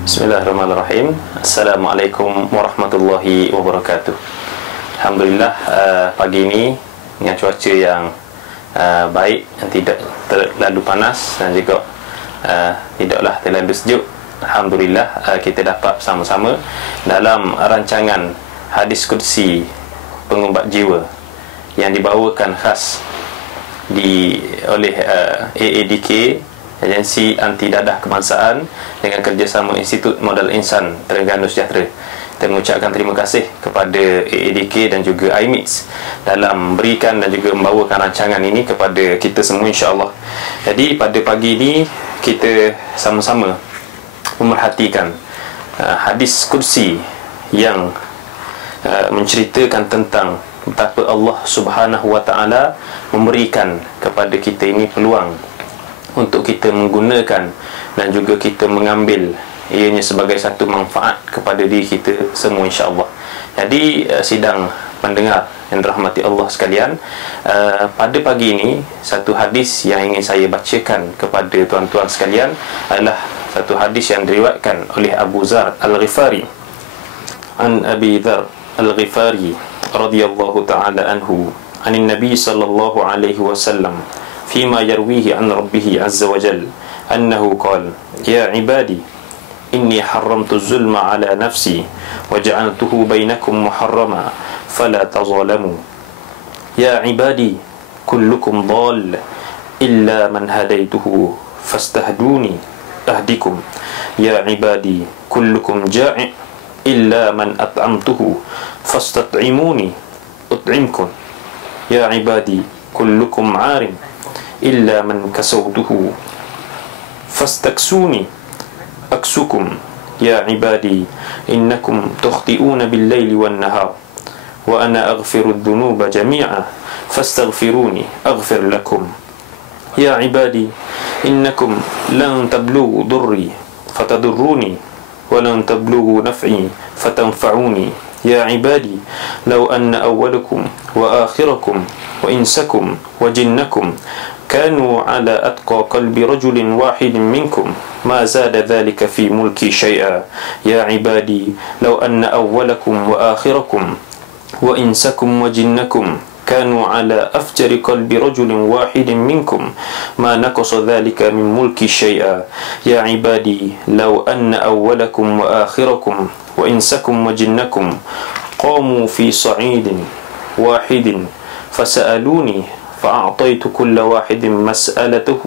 Bismillahirrahmanirrahim. Assalamualaikum warahmatullahi wabarakatuh. Alhamdulillah, pagi ini dengan cuaca yang baik, yang tidak terlalu panas dan juga tidaklah terlalu sejuk. Alhamdulillah, kita dapat bersama-sama dalam rancangan hadis kursi pengubah jiwa yang dibawakan khas oleh AADK, Agensi Anti Dadah Kebangsaan, dengan kerjasama Institut Modal Insan Terengganu Sejahtera. Kita mengucapkan terima kasih kepada AADK dan juga IMITS dalam memberikan dan juga membawakan rancangan ini kepada kita semua, insya-Allah. Jadi pada pagi ini kita sama-sama memerhatikan hadis kursi yang menceritakan tentang betapa Allah Subhanahu wa taala memberikan kepada kita ini peluang untuk kita menggunakan dan juga kita mengambil ianya sebagai satu manfaat kepada diri kita semua, insya-Allah. Jadi sidang pendengar yang dirahmati Allah sekalian, pada pagi ini satu hadis yang ingin saya bacakan kepada tuan-tuan sekalian adalah satu hadis yang diriwayatkan oleh Abu Dzar Al-Ghifari, an Abi Dzar Al-Ghifari radhiyallahu ta'ala anhu, anin Nabi sallallahu alaihi wasallam فيما يرويه عن ربه عز وجل أنه قال: يا عبادي إني حرمت الظلم على نفسي وجعلته بينكم محرما فلا تظالموا يا عبادي كلكم ضال إلا من هديته فاستهدوني أهدكم يا عبادي كلكم جائع إلا من أطعمته فاستطعموني أطعمكم يا عبادي كلكم عار إلا من كسوته فاستكسوني أكسكم يا عبادي إنكم تخطئون بالليل والنهار وأنا أغفر الذنوب جميعا فاستغفروني أغفر لكم يا عبادي إنكم لن تبلغوا ضري فتضروني ولن تبلغوا نفعي فتنفعوني يا عبادي لو أن أولكم وآخركم وإنسكم وجنكم كانوا على أتقى قلب رجل واحد منكم ما زاد ذلك في ملكي شيئا يا عبادي لو أن أولكم وآخركم وإنسكم وجنكم كانوا على أفجر قلب رجل واحد منكم ما نقص ذلك من ملكي شيئا يا عبادي لو أن أولكم وآخركم وإنسكم وجنكم قاموا في صعيد واحد فسألوني فأعطيت كل واحد مسألته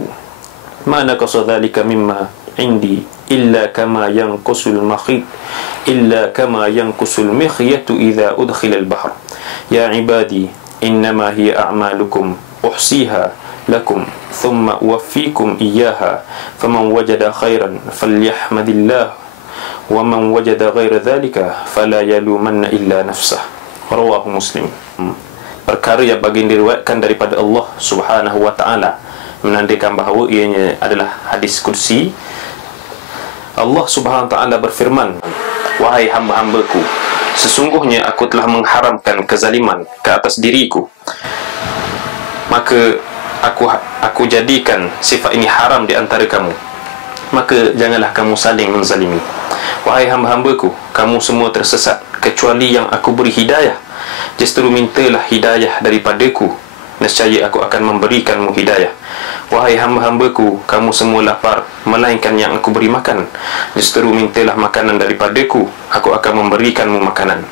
ما نقص ذلك مما عندي إلا كما ينقص المخيط إلا كما ينقص المخيط إذا أدخل البحر يا عبادي إنما هي أعمالكم أحصيها لكم ثم أوفيكم إياها فمن وجد خيرا فليحمد الله ومن وجد غير ذلك فلا يلومن إلا نفسه رواه مسلم. Perkara yang baginda diriwayatkan daripada Allah Subhanahu wa taala menandakan bahawa ianya adalah hadis kursi. Allah Subhanahu wa taala berfirman, wahai hamba-hambaku, sesungguhnya aku telah mengharamkan kezaliman ke atas diriku, maka aku jadikan sifat ini haram di antara kamu, maka janganlah kamu saling menzalimi. Wahai hamba-hambaku, kamu semua tersesat kecuali yang aku beri hidayah. Justru mintalah hidayah daripadaku, nescaya aku akan memberikanmu hidayah. Wahai hamba-hambaku, kamu semua lapar, melainkan yang aku beri makan. Justru mintalah makanan daripadaku, aku akan memberikanmu makanan.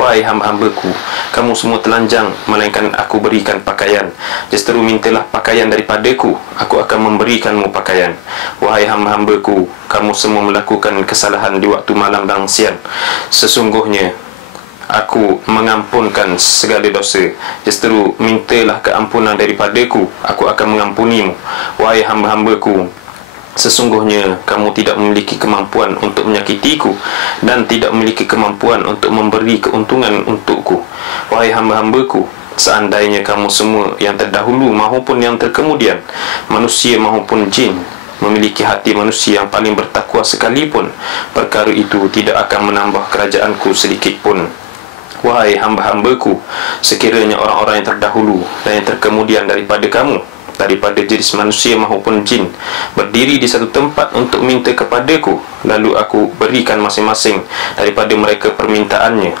Wahai hamba-hambaku, kamu semua telanjang, melainkan aku berikan pakaian. Justru mintalah pakaian daripadaku, aku akan memberikanmu pakaian. Wahai hamba-hambaku, kamu semua melakukan kesalahan di waktu malam dan siang. Sesungguhnya aku mengampunkan segala dosa. Justru mintalah keampunan daripadaku, aku akan mengampunimu. Wahai hamba-hambaku, sesungguhnya kamu tidak memiliki kemampuan untuk menyakitiku dan tidak memiliki kemampuan untuk memberi keuntungan untukku. Wahai hamba-hambaku, seandainya kamu semua yang terdahulu maupun yang terkemudian, manusia maupun jin, memiliki hati manusia yang paling bertakwa sekalipun, perkara itu tidak akan menambah kerajaanku sedikit pun. Wahai hamba-hambaku, sekiranya orang-orang yang terdahulu dan yang terkemudian daripada kamu daripada jenis manusia maupun jin berdiri di satu tempat untuk minta kepadaku, lalu aku berikan masing-masing daripada mereka permintaannya,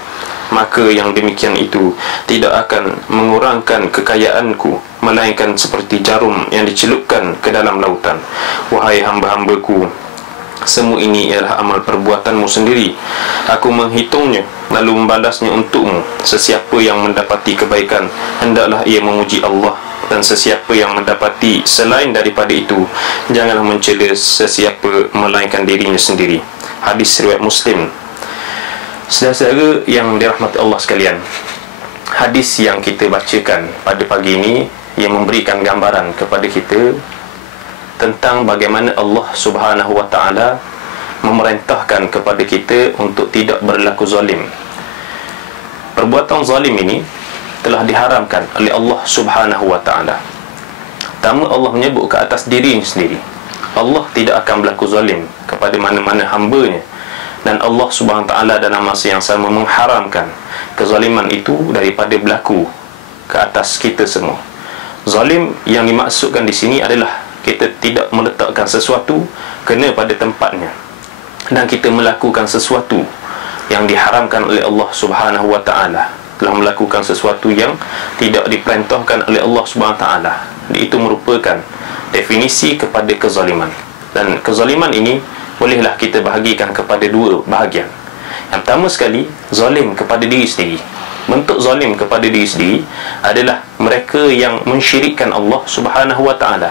maka yang demikian itu tidak akan mengurangkan kekayaanku, melainkan seperti jarum yang dicelupkan ke dalam lautan. Wahai hamba-hambaku, semua ini ialah amal perbuatanmu sendiri. Aku menghitungnya lalu membalasnya untukmu. Sesiapa yang mendapati kebaikan, hendaklah ia memuji Allah, dan sesiapa yang mendapati selain daripada itu, janganlah mencela sesiapa melainkan dirinya sendiri. Hadis riwayat Muslim. Saudara-saudara yang dirahmati Allah sekalian, hadis yang kita bacakan pada pagi ini yang memberikan gambaran kepada kita tentang bagaimana Allah Subhanahu wa ta'ala memerintahkan kepada kita untuk tidak berlaku zalim. Perbuatan zalim ini telah diharamkan oleh Allah Subhanahu wa ta'ala. Pertama, Allah menyebut ke atas dirinya sendiri, Allah tidak akan berlaku zalim kepada mana-mana hamba-Nya, dan Allah Subhanahu wa ta'ala dalam masa yang sama mengharamkan kezaliman itu daripada berlaku ke atas kita semua. Zalim yang dimaksudkan di sini adalah kita tidak meletakkan sesuatu kena pada tempatnya, dan kita melakukan sesuatu yang diharamkan oleh Allah Subhanahu wa ta'ala, telah melakukan sesuatu yang tidak diperintahkan oleh Allah Subhanahu wa ta'ala. Itu merupakan definisi kepada kezaliman. Dan kezaliman ini bolehlah kita bahagikan kepada dua bahagian. Yang pertama sekali, zalim kepada diri sendiri. Bentuk zalim kepada diri sendiri adalah mereka yang mensyirikkan Allah Subhanahu wa ta'ala,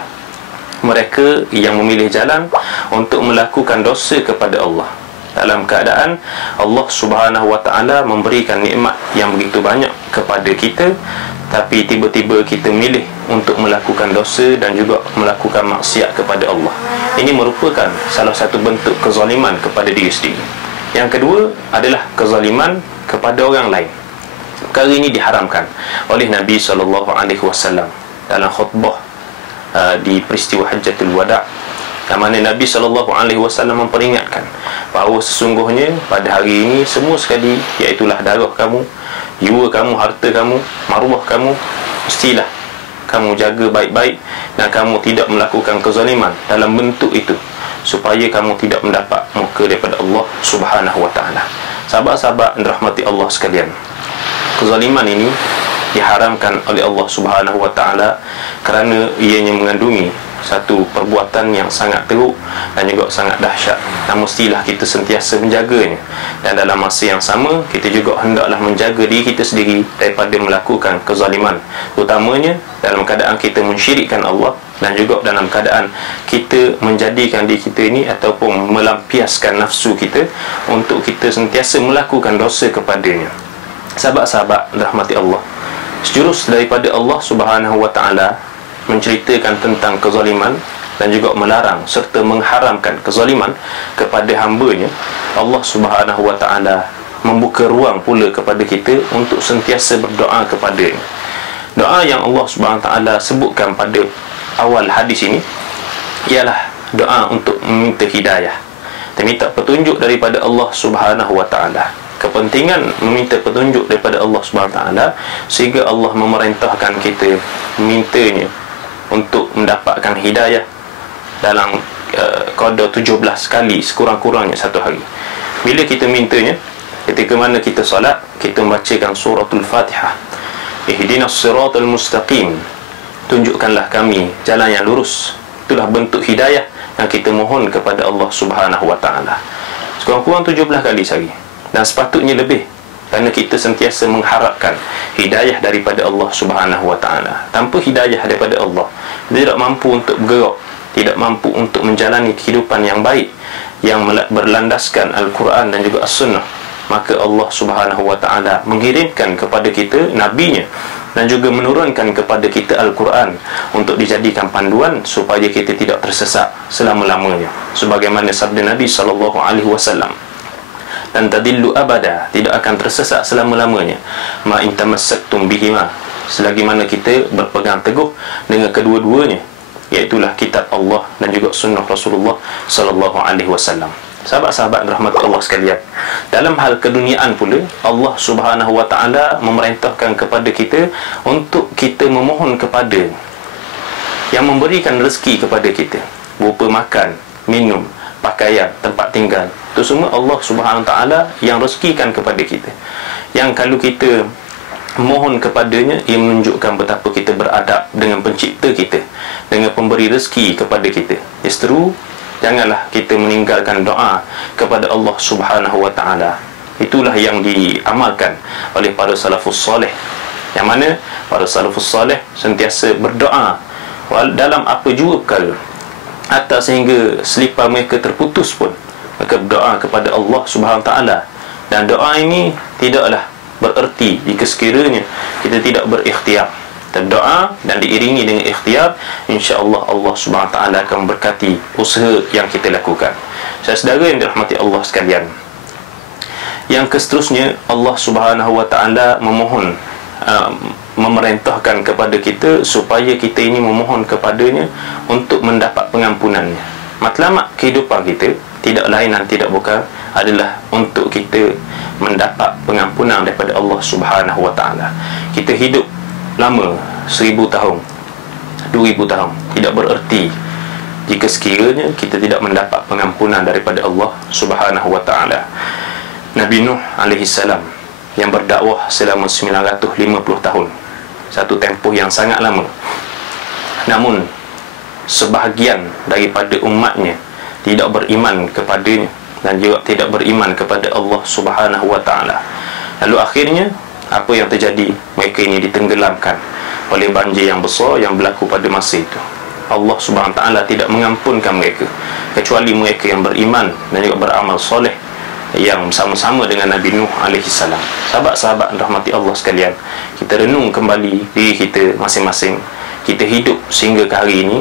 mereka yang memilih jalan untuk melakukan dosa kepada Allah dalam keadaan Allah Subhanahu wa ta'ala memberikan nikmat yang begitu banyak kepada kita, tapi tiba-tiba kita milih untuk melakukan dosa dan juga melakukan maksiat kepada Allah. Ini merupakan salah satu bentuk kezaliman kepada diri sendiri. Yang kedua adalah kezaliman kepada orang lain. Perkara ini diharamkan oleh Nabi SAW dalam khutbah di peristiwa Hajjatul Wada', yang mana Nabi SAW memperingatkan bahawa sesungguhnya pada hari ini semua sekali, iaitulah darah kamu, jiwa kamu, harta kamu, maruah kamu, mestilah kamu jaga baik-baik dan kamu tidak melakukan kezaliman dalam bentuk itu, supaya kamu tidak mendapat murka daripada Allah Subhanahu wa ta'ala. Sahabat-sahabat dirahmati Allah sekalian, kezaliman ini diharamkan oleh Allah Subhanahu wa ta'ala kerana ianya mengandungi satu perbuatan yang sangat teruk dan juga sangat dahsyat, dan mestilah kita sentiasa menjaganya. Dan dalam masa yang sama, kita juga hendaklah menjaga diri kita sendiri daripada melakukan kezaliman, terutamanya dalam keadaan kita mensyirikkan Allah, dan juga dalam keadaan kita menjadikan diri kita ini ataupun melampiaskan nafsu kita untuk kita sentiasa melakukan dosa kepadanya. Sahabat-sahabat rahmati Allah, sejurus daripada Allah Subhanahu wa ta'ala menceritakan tentang kezaliman dan juga melarang serta mengharamkan kezaliman kepada hamba-Nya, Allah Subhanahu wa ta'ala membuka ruang pula kepada kita untuk sentiasa berdoa kepada-Nya. Doa yang Allah Subhanahu wa ta'ala sebutkan pada awal hadis ini ialah doa untuk meminta hidayah dan minta petunjuk daripada Allah Subhanahu wa ta'ala. Kepentingan meminta petunjuk daripada Allah Subhanahu wa ta'ala sehingga Allah memerintahkan kita memintanya untuk mendapatkan hidayah dalam qada 17 kali sekurang-kurangnya satu hari. Bila kita mintanya, ketika mana kita solat, kita membacakan suratul Fatihah, ihdinas siratal mustaqim, tunjukkanlah kami jalan yang lurus. Itulah bentuk hidayah yang kita mohon kepada Allah Subhanahu wa ta'ala sekurang-kurang 17 kali sehari, dan sepatutnya lebih, kerana kita sentiasa mengharapkan hidayah daripada Allah Subhanahu wa ta'ala. Tanpa hidayah daripada Allah, kita tidak mampu untuk bergerak, tidak mampu untuk menjalani kehidupan yang baik yang berlandaskan Al-Quran dan juga As-Sunnah. Maka Allah Subhanahu wa ta'ala mengirimkan kepada kita Nabi-Nya dan juga menurunkan kepada kita Al-Quran untuk dijadikan panduan supaya kita tidak tersesat selama-lamanya, sebagaimana sabda Nabi SAW, dan tadillu abada, tidak akan tersesat selama-lamanya, ma in tamassaktum bihima, selagi mana kita berpegang teguh dengan kedua-duanya, iaitulah kitab Allah dan juga sunnah Rasulullah sallallahu alaihi wasallam. Sahabat-sahabat rahmat Allah sekalian, dalam hal keduniaan pula Allah Subhanahu wa ta'ala memerintahkan kepada kita untuk kita memohon kepada yang memberikan rezeki kepada kita berupa makan, minum, pakaian, tempat tinggal. Itu semua Allah Subhanahu Wa Taala yang rezekikan kepada kita. Yang kalau kita mohon kepadanya, ia menunjukkan betapa kita beradab dengan pencipta kita, dengan pemberi rezeki kepada kita. Seteru, janganlah kita meninggalkan doa kepada Allah Subhanahu Wa Taala. Itulah yang diamalkan oleh para salafus soleh, yang mana para salafus soleh sentiasa berdoa dalam apa jua perkara, hatta sehingga selipar mereka terputus pun mereka berdoa kepada Allah Subhanahu Wa Taala. Dan doa ini tidaklah bererti jika sekiranya kita tidak berikhtiar. Berdoa dan diiringi dengan ikhtiar, insya-Allah Allah Subhanahu Wa Taala akan memberkati usaha yang kita lakukan. Saudara yang dirahmati Allah sekalian, yang seterusnya Allah Subhanahu Wa Taala memohon, memerintahkan kepada kita supaya kita ini memohon kepadanya untuk mendapat pengampunannya. Matlamat kehidupan kita tidak lain dan tidak bukan adalah untuk kita mendapat pengampunan daripada Allah Subhanahu Wa Taala. Kita hidup lama 1000 tahun, 2000 tahun, tidak bererti jika sekiranya kita tidak mendapat pengampunan daripada Allah Subhanahu Wa Taala. Nabi Nuh alaihi salam yang berdakwah selama 950 tahun, satu tempoh yang sangat lama. Namun sebahagian daripada umatnya tidak beriman kepadanya dan juga tidak beriman kepada Allah Subhanahu Wa Taala. Lalu akhirnya apa yang terjadi? Mereka ini ditenggelamkan oleh banjir yang besar yang berlaku pada masa itu. Allah Subhanahu Wa Taala tidak mengampunkan mereka, kecuali mereka yang beriman dan juga beramal soleh yang sama-sama dengan Nabi Nuh alaihi salam. Sahabat-sahabat rahmati Allah sekalian, kita renung kembali diri kita masing-masing. Kita hidup sehingga ke hari ini,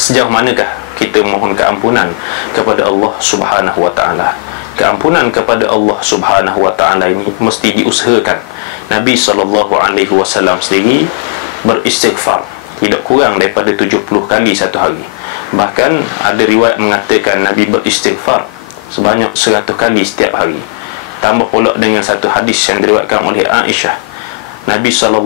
sejauh manakah kita mohon keampunan kepada Allah Subhanahu Wa Taala? Keampunan kepada Allah Subhanahu Wa Taala ini mesti diusahakan. Nabi SAW sendiri beristighfar tidak kurang daripada 70 kali satu hari. Bahkan ada riwayat mengatakan Nabi beristighfar sebanyak 100 kali setiap hari. Tambah pula dengan satu hadis yang diriwayatkan oleh Aisyah, Nabi SAW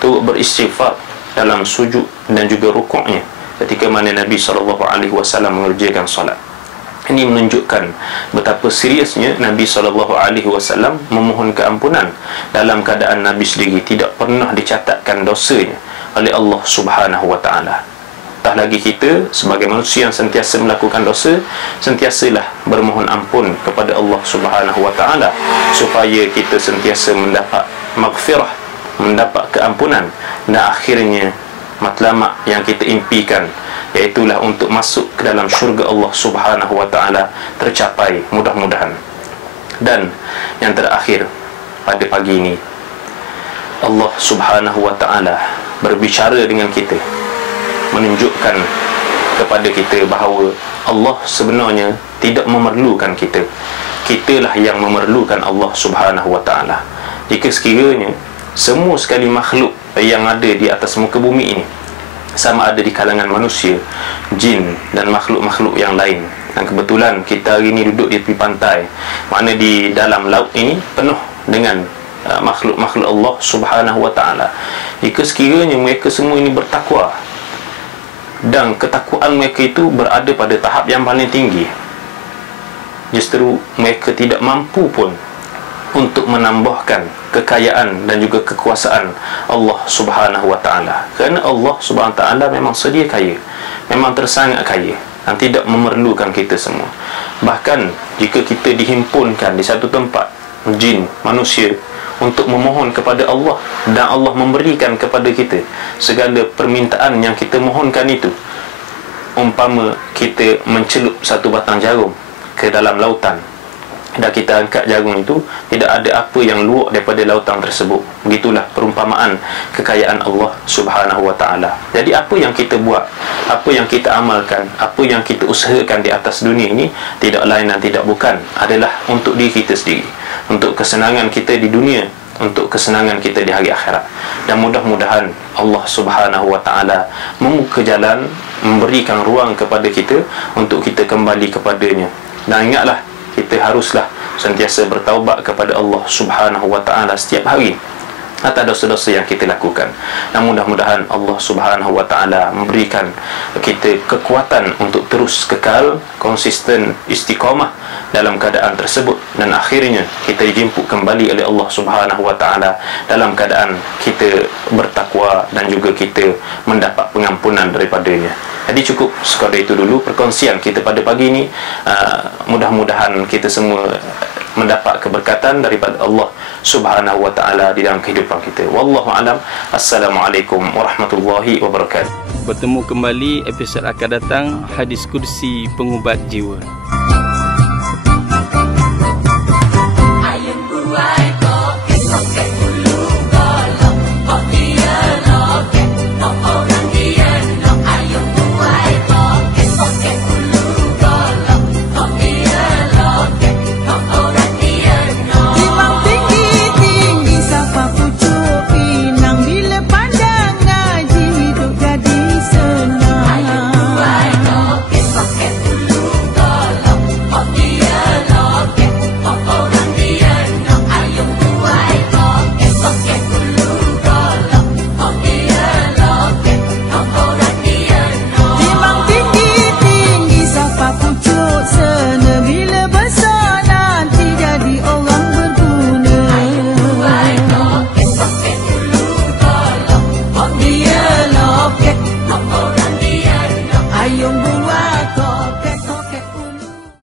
turut beristighfar dalam sujud dan juga rukuknya ketika mana Nabi SAW mengerjakan solat. Ini menunjukkan betapa seriusnya Nabi SAW memohon keampunan dalam keadaan Nabi sendiri tidak pernah dicatatkan dosanya oleh Allah Subhanahu Wa Taala. Tak lagi kita sebagai manusia yang sentiasa melakukan dosa, sentiasalah bermohon ampun kepada Allah Subhanahu Wa Taala supaya kita sentiasa mendapat maghfirah, mendapat keampunan, dan akhirnya matlamat yang kita impikan, iaitulah untuk masuk ke dalam syurga Allah Subhanahu Wa Taala tercapai mudah-mudahan. Dan yang terakhir pada pagi ini, Allah Subhanahu Wa Taala berbicara dengan kita, menunjukkan kepada kita bahawa Allah sebenarnya tidak memerlukan kita. Kitalah yang memerlukan Allah Subhanahu Wa Taala. Jika sekiranya semua sekali makhluk yang ada di atas muka bumi ini, sama ada di kalangan manusia, jin dan makhluk-makhluk yang lain, dan kebetulan kita hari ini duduk di tepi pantai, mana di dalam laut ini penuh dengan makhluk-makhluk Allah Subhanahu Wa Taala. Jika sekiranya mereka semua ini bertakwa dan ketakwaan mereka itu berada pada tahap yang paling tinggi, justru mereka tidak mampu pun untuk menambahkan kekayaan dan juga kekuasaan Allah Subhanahu Wa Taala. Kerana Allah Subhanahu Wa Taala memang sedia kaya, memang tersangat kaya dan tidak memerlukan kita semua. Bahkan jika kita dihimpunkan di satu tempat, jin, manusia, untuk memohon kepada Allah, dan Allah memberikan kepada kita segala permintaan yang kita mohonkan itu, umpama kita mencelup satu batang jarum ke dalam lautan dan kita angkat jarum itu, tidak ada apa yang luar daripada lautan tersebut. Begitulah perumpamaan kekayaan Allah Subhanahu Wa Taala. Jadi apa yang kita buat, apa yang kita amalkan, apa yang kita usahakan di atas dunia ini, tidak lain dan tidak bukan adalah untuk diri kita sendiri, untuk kesenangan kita di dunia, untuk kesenangan kita di hari akhirat. Dan mudah-mudahan Allah Subhanahu Wa Taala membuka jalan, memberikan ruang kepada kita untuk kita kembali kepadanya. Dan ingatlah, kita haruslah sentiasa bertaubat kepada Allah Subhanahu Wa Taala setiap hari. atas dosa-dosa yang kita lakukan. Dan mudah-mudahan Allah Subhanahu wa taala memberikan kita kekuatan untuk terus kekal konsisten istiqamah dalam keadaan tersebut, dan akhirnya kita dijemput kembali oleh Allah Subhanahu wa taala dalam keadaan kita bertakwa dan juga kita mendapat pengampunan daripadanya. Jadi cukup sekadar itu dulu perkongsian kita pada pagi ini. Mudah-mudahan kita semua mendapat keberkatan daripada Allah Subhanahu wa taala di dalam kehidupan kita. Wallahu alam. Assalamualaikum warahmatullahi wabarakatuh. Bertemu kembali episod akan datang, Hadis Kursi Pengubat Jiwa.